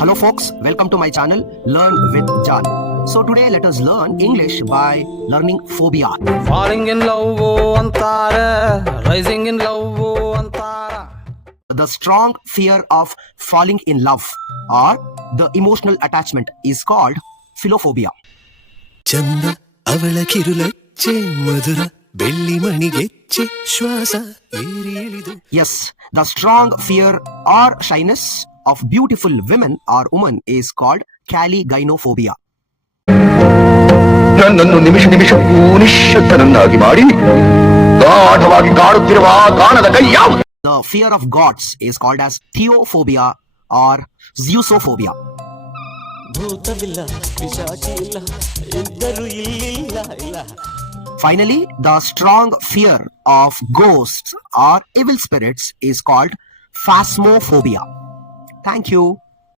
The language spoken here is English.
Hello folks, welcome to my channel Learn with Jan. So today let us learn English by learning phobia. Falling in love antara, rising in love antara. The strong fear of falling in love or the emotional attachment is called philophobia. ಚಂದ ಅವಳ ಕಿರುಲಚ್ಚೆ ಮಧುರ ಬೆಳ್ಳಿ ಮಣಿಗೆಚ್ಚೆ ಶ್ವಾಸ ಏರಿ ಇಳಿದು. Yes, the strong fear or shyness of beautiful women or women is called caligynophobia. ನನ್ನನ್ನು ನಿಮಿಷ ನಿಮಿಷಕ್ಕೂ ನಿಶ್ಶಬ್ದನನ್ನಾಗಿ ಮಾಡಿ ಗಾಢವಾಗಿ ಕಾಡುತ್ತಿರುವ ಕಾಣದ ಕೈ ಯಾವುದು? The fear of gods is called as theophobia or zeusophobia. ಭೂತವಿಲ್ಲ ಪಿಶಾಚಿ ಇಲ್ಲ ಇದ್ದರು ಇಲ್ಲ ಇಲ್ಲ. Finally, the strong fear of ghosts or evil spirits is called phasmophobia. Thank you.